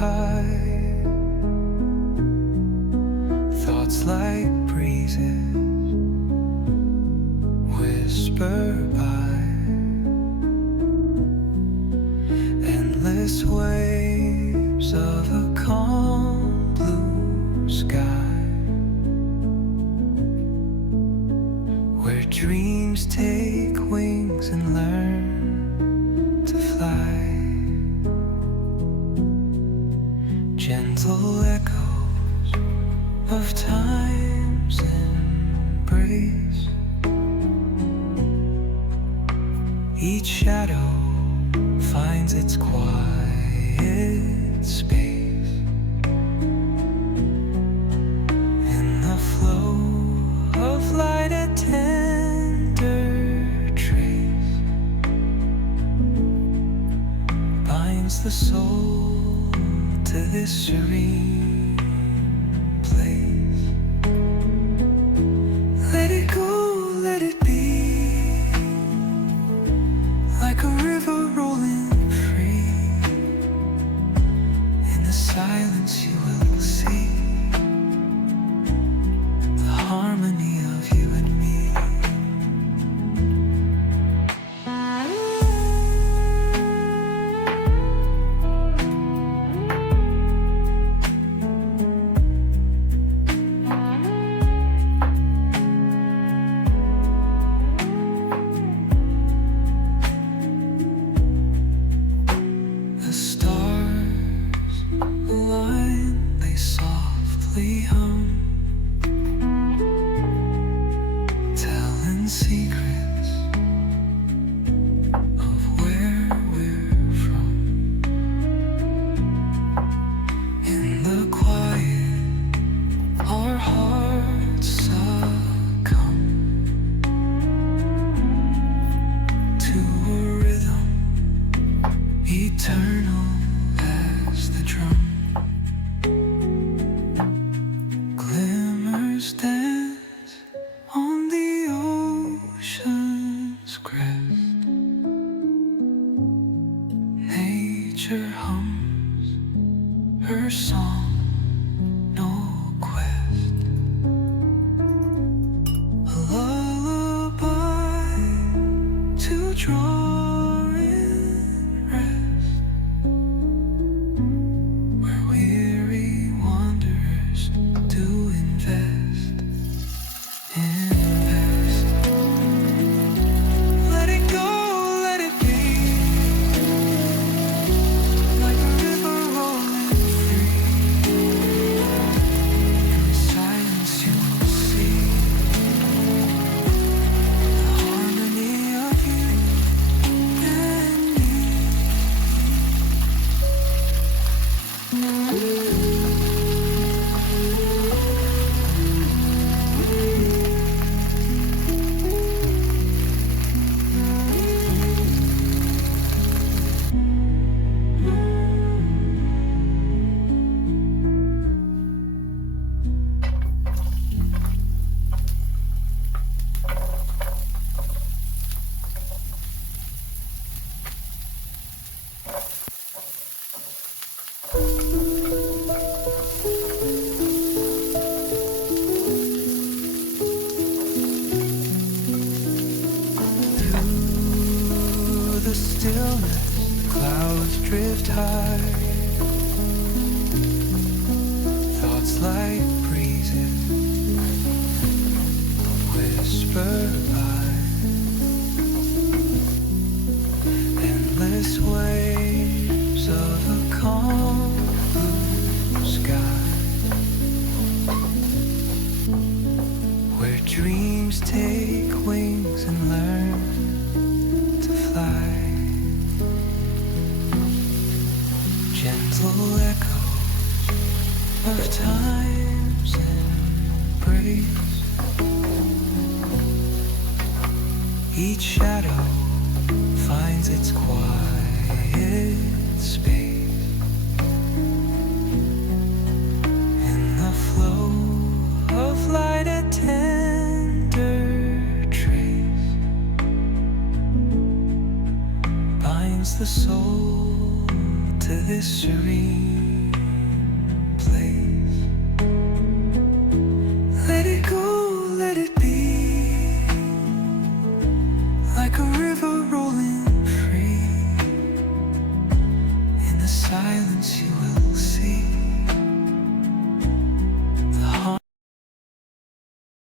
high, thoughts like breezes whisper by, endless waves of a calm blue sky, where dreams take wings and learn to fly. Gentle echoes of time's embrace, each shadow finds its quiet space. In the flow of light, a tender trace binds the soul to this serene place. Let it go, let it be, like a river rolling free. In the silence you will see the harmony of you and me. The stars align, they softly hum, telling secrets of where we're from. In the quiet, our hearts succumb to a rhythm eternal as the drum. Glimmers dance on the ocean's crest. Nature hums her song, no quest. A lullaby to draw in rest, where weary wanderers do invest. Let it go, let it be, like a river rolling free. In the silence you will see the harmony of you and me. Through the stillness, clouds drift high, thoughts like breezes whisper by, endless waves of a calm blue sky, where dreams take wings and learn to fly. Gentle echoes of time's embrace, each shadow finds its quiet space. In the flow of light, a tender trace binds the soul to this serene silence you